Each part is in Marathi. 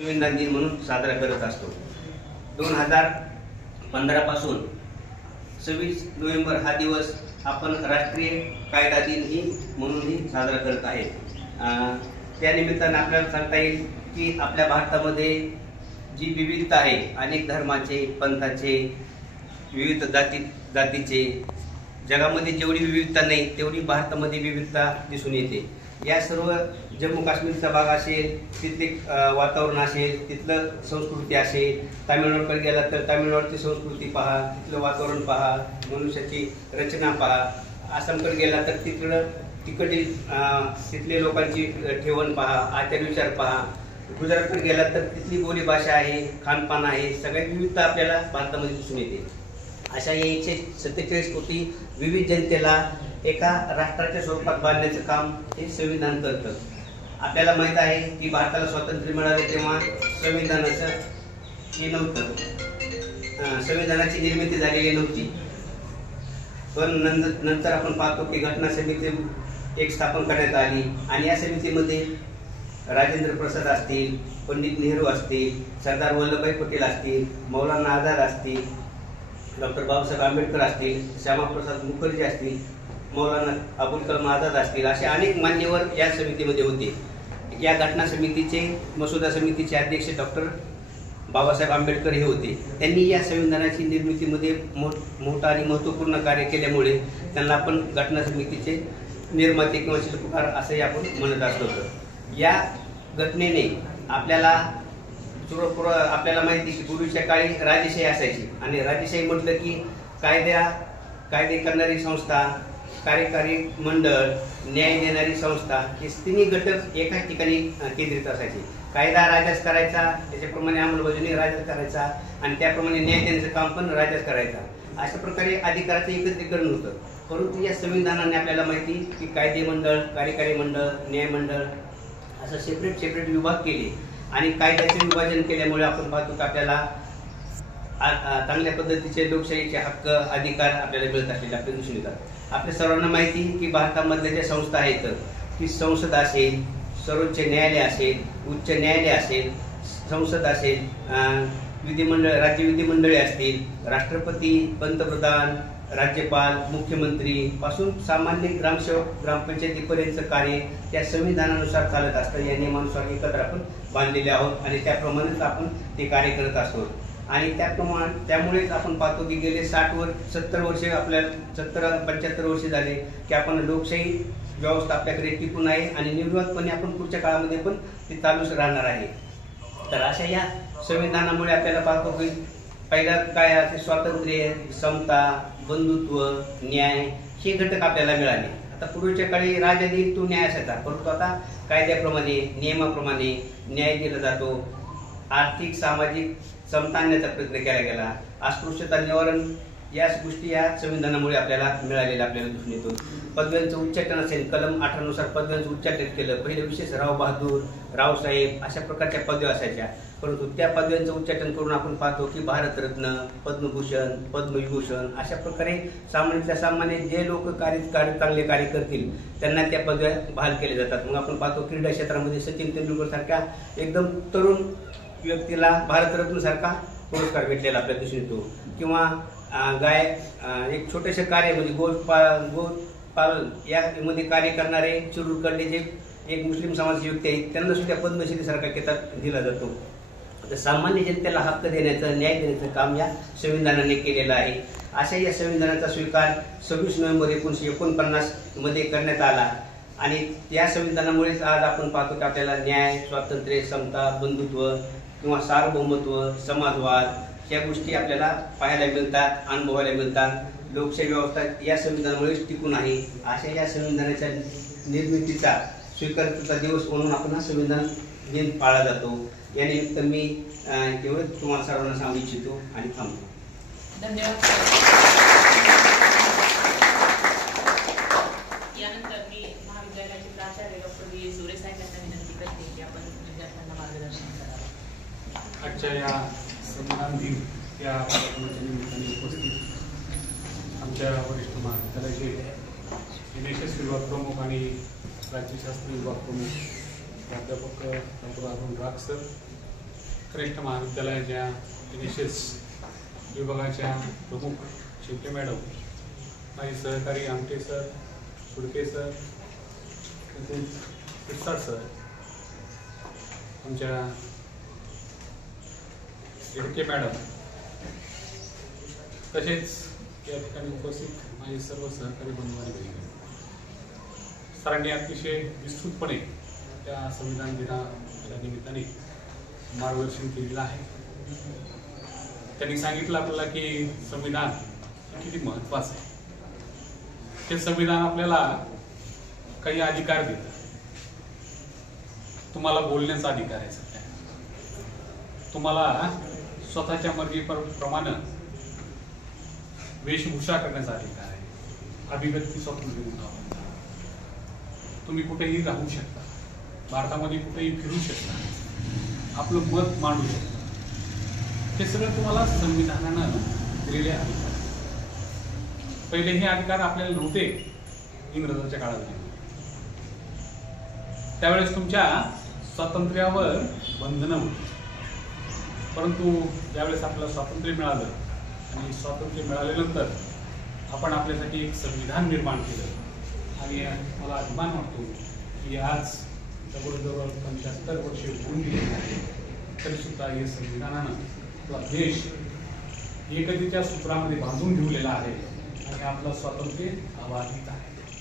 संविधान दिन म्हणून साजरा करत असतो। 2015 पासून 26 नोव्हेंबर हा दिवस आपण राष्ट्रीय कायदा दिन ही म्हणूनही साजरा करत आहे। त्या निमित्ताने आपल्याला सांगता येईल की आपल्या भारतामध्ये जी विविधता आहे, अनेक धर्माचे, पंथाचे, विविध जातीचे, जगामध्ये जेवढी विविधता नाही तेवढी भारतामध्ये विविधता दिसून येते। या सर्व जम्मू काश्मीरचा भाग असेल, तिथले वातावरण असेल, तिथलं संस्कृती असेल, तामिळनाडूकडे गेला तर तामिळनाडूची संस्कृती पहा, तिथलं वातावरण पहा, मनुष्याची रचना पहा, आसामकडे गेला तर तिथले लोकांची ठेवण पहा, आचार विचार पहा, गुजरातकडे गेला तर तिथली बोली भाषा आहे, खानपान आहे, सगळ्या विविधता आपल्याला भारतामध्ये दिसून येते। अशा 147 कोटी विविध जनतेला एका राष्ट्राच्या स्वरूपात बांधण्याचं काम हे संविधान करतं। आपल्याला माहित आहे की भारताला स्वातंत्र्य मिळाले तेव्हा संविधानाचं हे नव्हतं, संविधानाची निर्मिती झालेली नव्हती। पण नंतर आपण पाहतो की घटना समिती एक स्थापन करण्यात आली आणि या समितीमध्ये राजेंद्र प्रसाद असतील, पंडित नेहरू असतील, सरदार वल्लभभाई पटेल असतील, मौलाना आझाद असतील, डॉक्टर बाबासाहेब आंबेडकर असतील, श्यामाप्रसाद मुखर्जी असतील, मौलाना अबुल कलाम आझाद असतील, असे अनेक मान्यवर या समितीमध्ये होते। या घटना समितीचे मसुदा समितीचे अध्यक्ष डॉक्टर बाबासाहेब आंबेडकर हे होते। त्यांनी या संविधानाची निर्मितीमध्ये मोठं आणि महत्त्वपूर्ण कार्य केल्यामुळे त्यांना आपण घटना समितीचे निर्माते किंवा शिल्पकार असंही आपण म्हणत असतो। या घटनेने आपल्याला माहिती की पूर्वीच्या काळी राजेशाही असायची आणि राजेशाही म्हटलं की कायदे करणारी संस्था, कार्यकारी मंडळ, न्याय देणारी संस्था हे तिन्ही घटक एकाच ठिकाणी केंद्रित असायचे। कायदा राजाच करायचा, त्याच्याप्रमाणे अंमलबजावणी राजाच करायचा आणि त्याप्रमाणे न्याय देण्याचं काम पण राजाच करायचा। अशा प्रकारे अधिकाराचं एकत्रीकरण होतं। परंतु या संविधानाने आपल्याला माहिती की कायदे मंडळ, कार्यकारी मंडळ, न्याय मंडळ असं सेपरेट विभाग केले आणि कायद्याचे विभाजन केल्यामुळे आपण पाहतो की आपल्याला चांगल्या पद्धतीचे लोकशाहीचे हक्क, अधिकार आपल्याला मिळत असलेले आपल्या दिसून येतात। आपल्या सर्वांना माहिती की भारतामधल्या ज्या संस्था आहेत की संसद असेल, सर्वोच्च न्यायालय असेल, उच्च न्यायालय असेल, संसद असेल, विधिमंडळ, राज्य विधिमंडळे असतील, राष्ट्रपती, पंतप्रधान, राज्यपाल, मुख्यमंत्री पासून सामान्य ग्रामसेवक, ग्रामपंचायतीपर्यंतचं कार्य त्या संविधानानुसार चालत असतं। या नियमानुसार एकत्र आपण बांधलेले आहोत आणि त्याप्रमाणेच आपण ते कार्य करत असतो आणि त्यामुळेच आपण पाहतो की गेले 70 वर्ष आपल्याला 75 वर्ष झाले की आपण लोकशाही व्यवस्था आपल्याकडे टिकून आहे आणि निर्विवादपणे आपण पुढच्या काळामध्ये पण ती चालूच राहणार आहे। तर अशा या संविधानामुळे आपल्याला पाहतो की पहिला काय आहे, स्वातंत्र्य, समता, बंधुत्व, न्याय हे घटक आपल्याला मिळाले। आता पूर्वीच्या काळी राजा देईल तो न्याय असायचा, परंतु आता कायद्याप्रमाणे, नियमाप्रमाणे न्याय दिला जातो। आर्थिक, सामाजिक समता आणण्याचा प्रयत्न केला गेला। अस्पृश्यता निवारण या गोष्टी या संविधानामुळे आपल्याला मिळालेल्या आपल्याला दिसून येतो। पदव्यांचं उच्चाटन असेल, कलम 18 नुसार पदव्यांचं उच्चाटन केलं। पहिले विशेष राव बहादूर, रावसाहेब अशा प्रकारच्या पदव्या असायच्या, परंतु त्या पदव्यांचं उच्चाटन करून आपण पाहतो की भारतरत्न, पद्मभूषण, पद्मविभूषण अशा प्रकारे सामान्यातल्या सामान्य जे लोक चांगले कार्य करतील त्यांना त्या पदव्या बहाल केल्या जातात। मग आपण पाहतो क्रीडा क्षेत्रामध्ये सचिन तेंडुलकर सारख्या एकदम तरुण व्यक्तीला भारतरत्न सारखा पुरस्कार भेटलेला आपल्याला दिसून येतो। किंवा एक छोटेसे कार्य म्हणजे गोपालन यामध्ये कार्य करणारे चिरूरकडले जे एक मुस्लिम समाजाचे व्यक्ती आहेत त्यांना सुद्धा पद्मश्री सारखा किताब दिला जातो। तर सामान्य जनतेला हक्क देण्याचं, न्याय देण्याचं काम या संविधानाने केलेलं आहे। अशा या संविधानाचा स्वीकार 26 नोव्हेंबर 1949 मध्ये करण्यात आला आणि या संविधानामुळेच आज आपण पाहतो की आपल्याला न्याय, स्वातंत्र्य, समता, बंधुत्व किंवा सार्वभौमत्व, समाजवाद या गोष्टी आपल्याला पाहायला मिळतात, अनुभवायला मिळतात। लोकशाही व्यवस्था या संविधानामुळेच टिकून आहे। अशा या संविधानाच्या निर्मितीचा स्वीकारतेचा दिवस म्हणून आपण हा संविधान दिन पाळला जातो। या निमित्त मी एवढंच तुम्हाला सर्वांना सांगू इच्छितो आणि थांबतो। धन्यवाद। यानंतर मी महाविद्यालयाचे प्राचार्य डॉक्टर बी सुरे साहेब यांना विनंती करते की आपण विद्यार्थ्यांना मार्गदर्शन करावं। आजच्या या संविधान दिन या कार्यक्रमाच्या निमित्ताने उपस्थित आमच्या वरिष्ठ महाविद्यालयाचे NSS विभाग प्रमुख आणि राज्यशास्त्र विभाग प्रमुख प्राध्यापक डॉक्टर अरुण राग सर, श्रेष्ठ महाविद्यालयाच्या NSS विभागाच्या प्रमुख शिंपे मॅडम, माझे सहकारी आमटे सर, सुडके सर, तसेच शिरसाट सर, आमच्या शेडके मॅडम, तसेच या ठिकाणी उपस्थित माझे सर्व सहकारी बंधू आणि भगिनी, सरांनी अतिशय विस्तृतपणे त्या संविधान दिनाच्या निमित्ताने मार्गदर्शन केलेलं आहे. त्यांनी सांगितलं आपल्याला की संविधान किती महत्त्वाचं आहे. हे संविधान आपल्याला काही अधिकार देतं. तुम्हाला बोलण्याचा अधिकार आहे सध्या, तुम्हाला स्वतःच्या मर्जीप्रमाणे वेशभूषा करण्याचा अधिकार आहे, अभिव्यक्ती स्वातंत्र्य मिळावं, तुम्ही कुठेही राहू शकता, भारतामध्ये कुठेही फिरू शकता, आपलं मत मांडू शकता. हे सगळं तुम्हाला संविधानानं दिलेले अधिकार. पहिले हे अधिकार आपल्याला नव्हते इंग्रजांच्या काळात. त्यावेळेस तुमच्या स्वातंत्र्यावर बंधनं होती. परंतु ज्यावेळेस आपल्याला स्वातंत्र्य मिळालं आणि स्वातंत्र्य मिळाल्यानंतर आपण आपल्यासाठी एक संविधान निर्माण केलं आणि मला अभिमान वाटतो की आज जवळजवळ 75 वर्षे होऊन गेलेली आहे, तरी सुद्धा या संविधानानं आपला देश एकतेच्या सूत्रामध्ये बांधून ठेवलेला आहे आणि आपलं स्वातंत्र्य अबाधित आहे.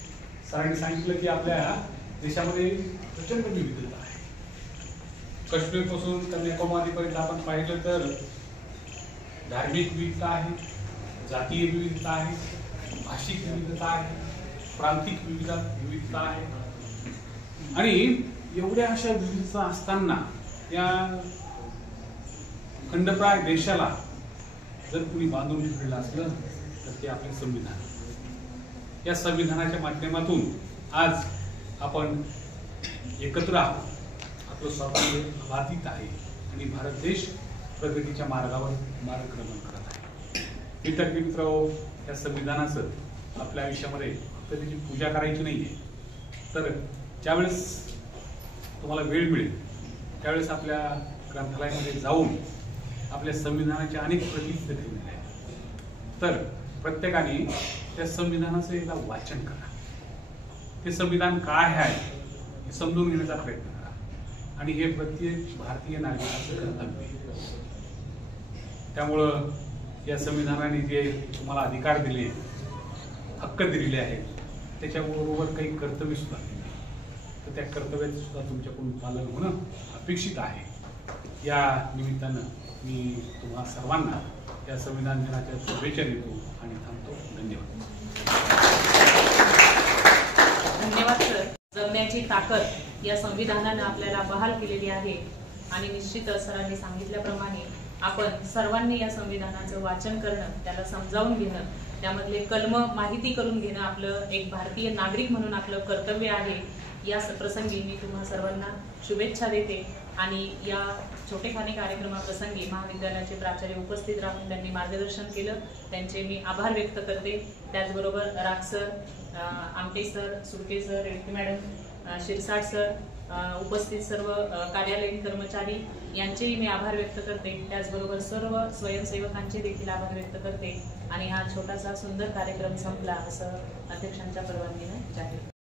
सरांनी सांगितलं की आपल्या देशामध्ये प्रचंड विविधता आहे. काश्मीरपासून कन्याकुमारीपर्यंत आपण पाहिलं तर धार्मिक विविधता आहे, जातीय विविधता आहे, भाषिक विविधता आहे, प्रांतिक विविधता आहे. आणि एवढ्या अशा विविधता असताना या खंडप्राय देशाला जर कुणी बांधून ठेवलेलं असलं तर ते आपले संविधान. या संविधानाच्या माध्यमातून आज आपण एकत्र आहोत. आपलं स्वातंत्र्य अबाधित आहे आणि भारत देश प्रगतीच्या मार्गावर मार्गक्रमण करत आहे. विद्यार्थी मित्रांनो, या संविधानाचं आपल्या आयुष्यामध्ये फक्त त्याची पूजा करायची नाहीये, तर ज्यावेळेस तुम्हाला वेळ मिळेल त्यावेळेस आपल्या ग्रंथालयामध्ये जाऊन आपल्या संविधानाच्या अनेक प्रती ठेवलेल्या आहेत. तर प्रत्येकाने त्या संविधानाचं एकदा वाचन करा. ते संविधान काय आहे हे समजून घेण्याचा प्रयत्न करा आणि हे प्रत्येक भारतीय नागरिकाचं कर्तव्य आहे. त्यामुळं या संविधानाने जे तुम्हाला अधिकार दिले, हक्क दिलेले आहेत, त्याच्याबरोबर काही कर्तव्य सुद्धा दिले, तर त्या कर्तव्याचं सुद्धा तुमच्याकडून पालन होणं अपेक्षित आहे. या निमित्तानं मी तुम्हा सर्वांना या संविधान दिनाच्या शुभेच्छा देतो आणि थांबतो. धन्यवाद. धन्यवाद सर. जगण्याची ताकद या संविधानानं आपल्याला बहाल केलेली आहे आणि निश्चितच सरांनी सांगितल्याप्रमाणे आपण सर्वांनी या संविधानाचं वाचन करणं, त्याला समजावून घेणं, त्यामधले कलम माहिती करून घेणं आपलं एक भारतीय नागरिक म्हणून आपलं कर्तव्य आहे. या प्रसंगी मी तुम्हा सर्वांना शुभेच्छा देते आणि या छोटेखानी कार्यक्रमाप्रसंगी महाविद्यालयाचे प्राचार्य उपस्थित राहून त्यांनी मार्गदर्शन केलं, त्यांचे मी आभार व्यक्त करते. त्याचबरोबर Raag sir, Amte sir, Sudke sir, Redke madam, Shirsat sir, उपस्थित सर्व कार्यालयीन कर्मचारी यांचेही मी आभार व्यक्त करते. त्याचबरोबर सर्व स्वयंसेवकांचे देखील आभार व्यक्त करते आणि हा छोटासा सुंदर कार्यक्रम संपला असं अध्यक्षांच्या परवानगीने जाहीर